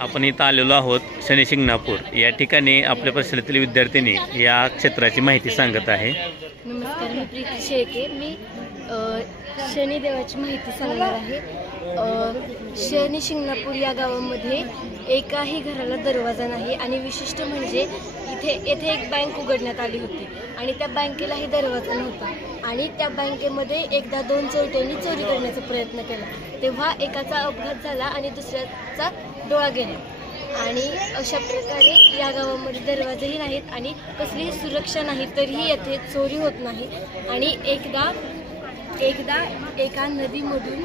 आपण इथं आलेलो आहोत शनी शिंगणापूर या ठिकाणी आपल्या परिसरातील विद्यार्थिनी या क्षेत्राची माहिती सांगत आहे। नमस्कार, मी प्रीती शेळके। मी शनिदेवाची माहिती सांगणार आहे। शनी शिंगणापूर या गावामध्ये एकाही घराला दरवाजा नाही आणि विशिष्ट म्हणजे येथे एक बँक उघडण्यात आली होती आणि त्या बँकेलाही दरवाजा नव्हता आणि त्या बँकेमध्ये एकदा 2 चोरट्यांनी चोरी करण्याचा प्रयत्न केला, तेव्हा एकाचा अपघात झाला आणि दुसऱ्याचा डोळा गेला। आणि अशा प्रकारे या गावामध्ये दरवाजेही नाहीत आणि कसलीही सुरक्षा नाही, तरीही येथे चोरी होत नाही। आणि एकदा एका नदीमधून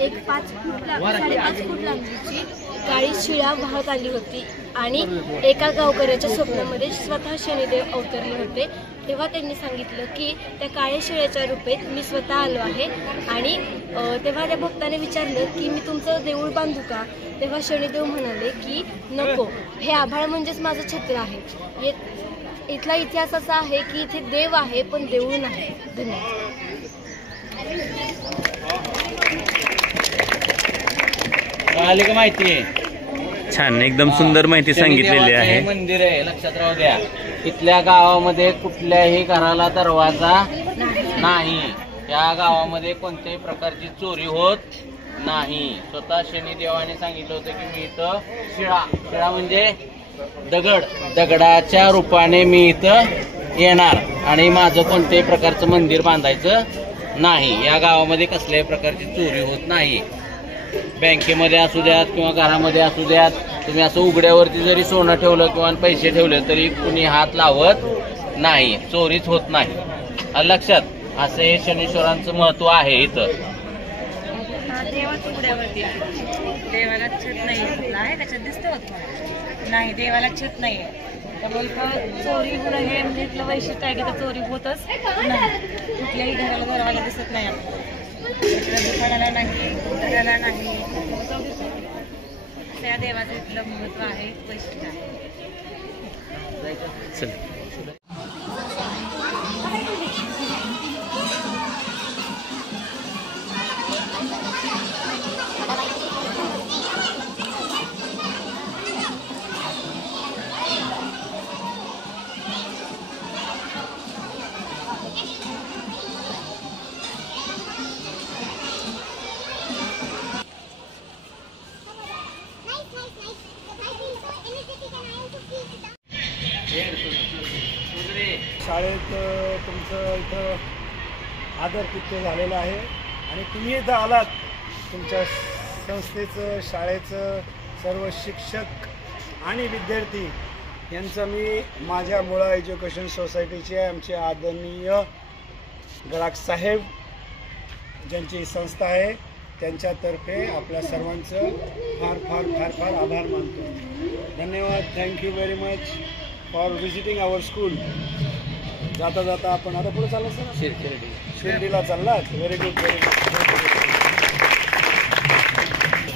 एक 5.5 फूट लांबीची काळी शिळा वाहत आली होती आणि एका गावकऱ्याच्या स्वप्नामध्ये स्वतः शनिदेव अवतरले होते। तेव्हा त्यांनी सांगितलं की त्या काळ्या शिळेच्या रूपात मी स्वतः आलो आहे। आणि तेव्हा त्या भक्ताने विचारलं की मी तुमचं देऊळ बांधू का? तेव्हा शनिदेव म्हणाले की नको, हे आभाळ म्हणजेच माझं छत्र आहे। इथला इतिहास असा आहे की इथे देव आहे पण देऊळ नाही। धन्यवाद। माहिती आहे, छान, एकदम सुंदर माहिती सांगितलेली आहे। मंदिर आहे, लक्षात राहू द्या। इथल्या गावामध्ये कुठल्याही घराला दरवाजा नाही, या गावामध्ये कोणत्याही प्रकारची चोरी होत नाही। स्वतः शनिदेवाने सांगितलं होतं की मी इथं शिळा म्हणजे दगडाच्या रूपाने मी इथं येणार आणि माझं कोणत्याही प्रकारचं मंदिर बांधायचं नाही। या गावामध्ये कसल्याही प्रकारची चोरी होत नाही। बँकेमध्ये असू द्यात किंवा घरामध्ये असू द्यात, तुम्ही असं उघड्यावरती जरी सोनं ठेवलं किंवा पैसे ठेवले तरी कुणी हात लावत नाही, चोरीच होत नाही। लक्षात, असं हे शनीश्वरांचं महत्व आहे। इथं देवाला छत नाही, त्याच्यात दिसत होत नाही, देवाला छत नाही, त्यामुळे चोरी होणं हे म्हणजे इथलं वैशिष्ट्य आहे की तर चोरी होतच नाही। कुठल्याही घराला दरवाजा दिसत नाही, दुकानाला नाही, घराला नाही, असं या देवाचं इथलं महत्व आहे, वैशिष्ट्य आहे। शाळेत तुमचं इथं आदर किती झालेला आहे आणि तुम्ही इथं आलात, तुमच्या संस्थेचं, शाळेचं सर्व शिक्षक आणि विद्यार्थी यांचं मी माझ्या मुळा एज्युकेशन सोसायटीचे आमचे आदरणीय गडाख साहेब ज्यांची संस्था आहे त्यांच्यातर्फे आपल्या सर्वांचं फार फार फार फार आभार मानतो। धन्यवाद। Thank you very much for visiting our school. जाता जाता आपण आता पुढे चाललं सर, शिर्डीला चाललात? Very good, very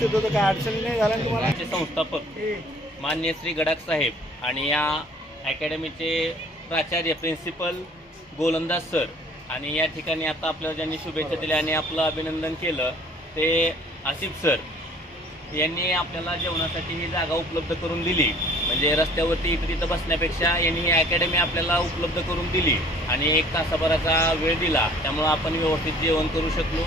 good. काय अडचणी नाही झाल्या तुम्हाला? संस्थापक मान्य श्री गडाख साहेब आणि या अकॅडमीचे प्राचार्य प्रिन्सिपल गोलंदाज सर आणि या ठिकाणी आता आपल्याला ज्यांनी शुभेच्छा दिल्या आणि आपलं अभिनंदन केलं ते आसिफ सर यांनी आपल्याला जेवणासाठी ही जागा उपलब्ध करून दिली। म्हणजे रस्त्यावरती इकडे तिथं बसण्यापेक्षा यांनी ही अकॅडमी आपल्याला उपलब्ध करून दिली आणि 1 तासाभराचा वेळ दिला, त्यामुळं आपण व्यवस्थित जेवण करू शकलो।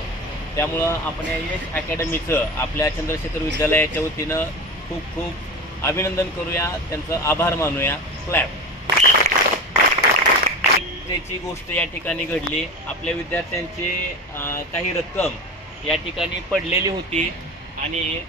त्यामुळं आपण या यश अकॅडमीचं आपल्या चंद्रशेखर विद्यालयाच्या वतीनं खूप खूप अभिनंदन करूया, त्यांचं आभार मानूया। क्लॅप। त्याची गोष्ट या ठिकाणी घडली, आपल्या विद्यार्थ्यांची काही रक्कम या ठिकाणी पडलेली होती आणि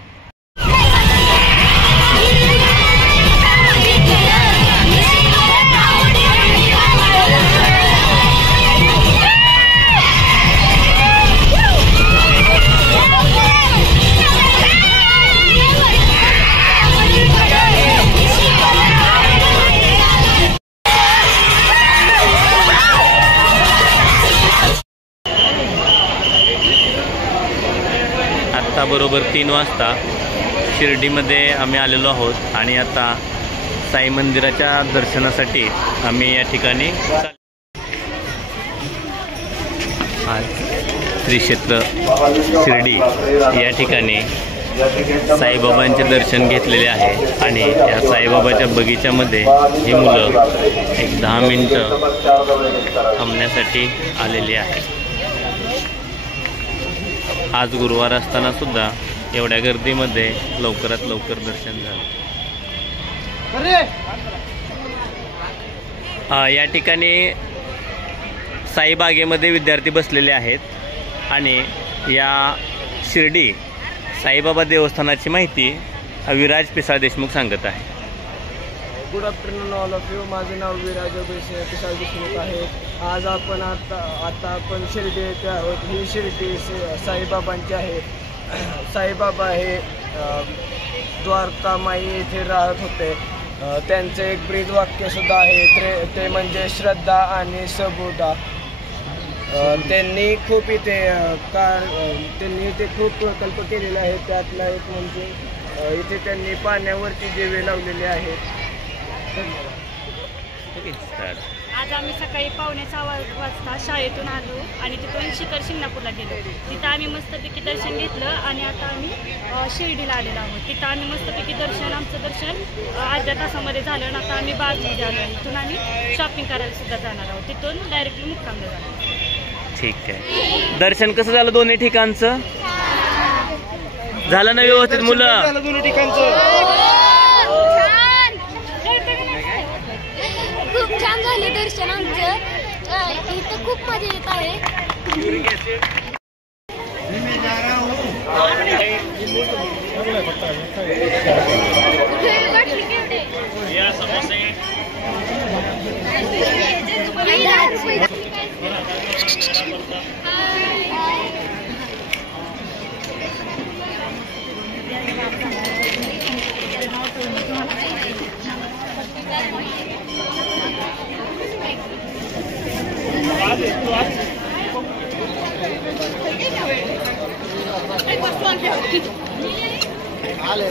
बरोबर 3 वाजता शिर्डीमध्ये आम्ही आलेलो आहोत आणि आता साई मंदिराच्या दर्शनासाठी आम्ही या ठिकाणी श्री क्षेत्र शिर्डी या ठिकाणी साईबाबांचे दर्शन घेतलेले आहे आणि या साईबाबाच्या बगीच्यामध्ये ही मुलं एक 10 मिनिटं थांबण्यासाठी आलेली आहे. आज गुरुवार असताना सुद्धा एवढ्या गर्दीमध्ये लवकरात लवकर दर्शन झालं. या ठिकाणी साईबागेमध्ये विद्यार्थी बसलेले आहेत आणि या शिर्डी साईबाबा देवस्थानाची माहिती विराज पिसाळ देशमुख सांगत आहे. Good afternoon all of you. माझे नाव विराज पिसाळ देशमुख आहे. आज आपण आता आपण शिर्डी येथे आहोत. ही शिर्डी साईबाबांची आहे. साईबाबा हे द्वारकामाई येथे राहत होते. त्यांचे एक ब्रीद वाक्यसुद्धा आहे ते म्हणजे श्रद्धा आणि सबुदा. त्यांनी खूप इथे खूप प्रकल्प केलेले आहेत. त्यातला एक म्हणजे इथे त्यांनी पाण्यावरती दिवे लावलेले आहेत. आज आम्ही सकाळी 5:15 वाजता शाळेतून आलो आणि तिथून शिखर शिंगणापूरला गेलो. तिथं आम्ही मस्तपैकी दर्शन घेतलं आणि आता आम्ही शिर्डीला आलेलो आहोत. तिथं आम्ही मस्तपैकी आमचं दर्शन अर्ध्या तासामध्ये झालं आणि आता आम्ही बागमध्ये आलो आहे. तिथून आम्ही शॉपिंग करायला सुद्धा जाणार आहोत. तिथून डायरेक्टली मुक्कामला जाणार. ठीक आहे. दर्शन कसं झालं दोन्ही ठिकाणचं? झालं ना व्यवस्थित मुलं? दोन्ही ठिकाणचं खूप छान झाले दर्शन आमचं. इथं खूप मजा येत आहे. आले